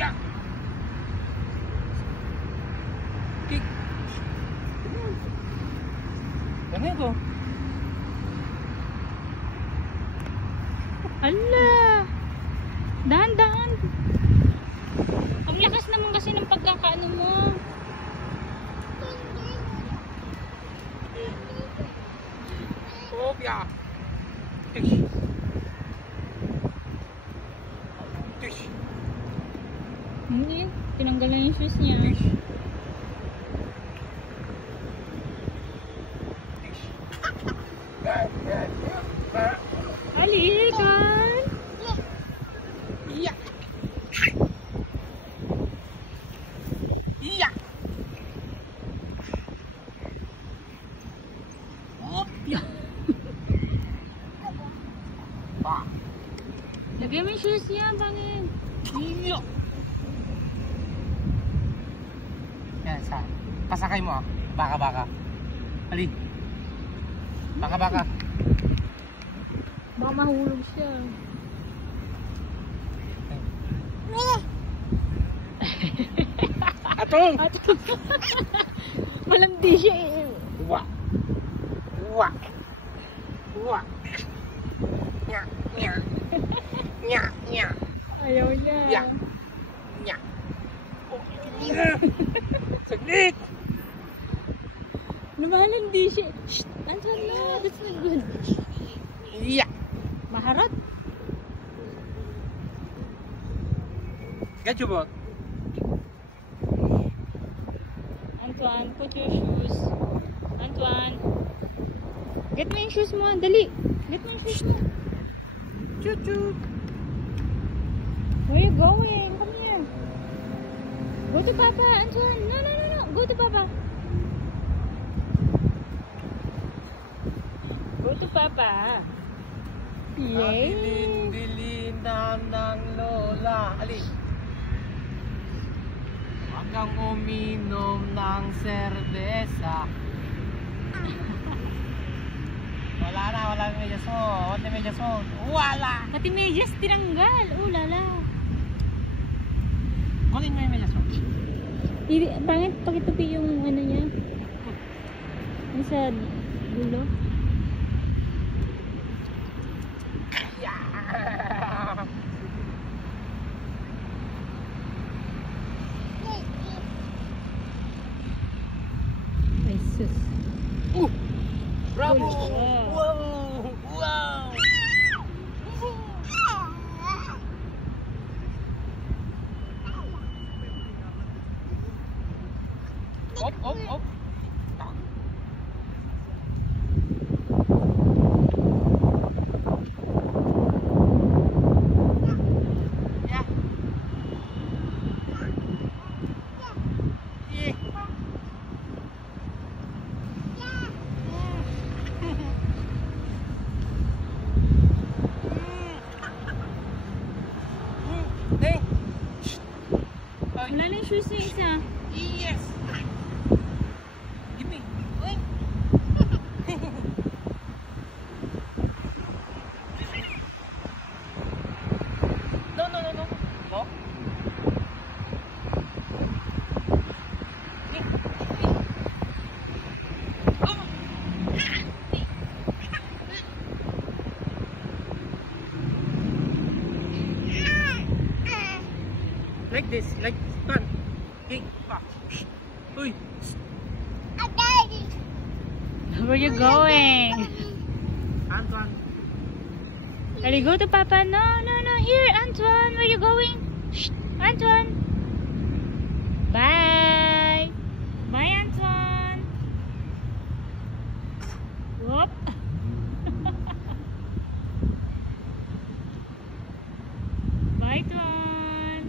Yeah. Kick. Ano ito? Ala! Dahan-dahan! Ang lakas naman kasi ng pagkakaano mo. Oh, yeah. Tish. Tish. Hindi, tinanggal na yung shoes niya. Tish. Tish. Halikan! Yeah. Yeah. Oh, yeah. Pa. Lagyan mo yung shoes niya, bangin. Yeah. Yan, sa. Pasakay mo ah. Baka-baka. Halin. Baka-baka. Baka mahulog siya. Atong! At malandi siya eh. Wa. Wa. Wa. Nya. Nya. Nya. Nya. Ayaw niya. Yeah. Nya. Oh. Saglit! Lumalandi siya. Shh! Ansan na? That's not good. Yeah. Maharot. Get your book. Antoine, put your shoes. Antoine. Get mo yung shoes mo. Dali. Get mo yung shoes mo. Choo-choo. Where are you going? Come here. Go to Papa, Antoine. No, no, no, no. Go to Papa. Go to Papa. Yay. Bilin ng lola. Ali. Huwag kang uminom ng serbesa. Wala na medyas mo. Wala na medyas mo. Wala! Pati medyas tinanggal. Oh, lala. Kunin mo yung medyas mo. Pangit pakitupi yung ano niya. Yung sa dulo. Yeah! Ay, sus. Bravo! Wow. Wow! Wow! Op, op, op. Yeah. Yeah. Hey. Wala na yung shoes niya isa. Yes. Give me. Wait. No, no, no, no. No. Like this, like turn. Hey, pa. Uy. Where you going? Antoine. Are you go to Papa? No, no, no. Here, Antoine. Where you going? Shh, Antoine. Bye. Bye, Antoine. Whoop. Bye, Antoine.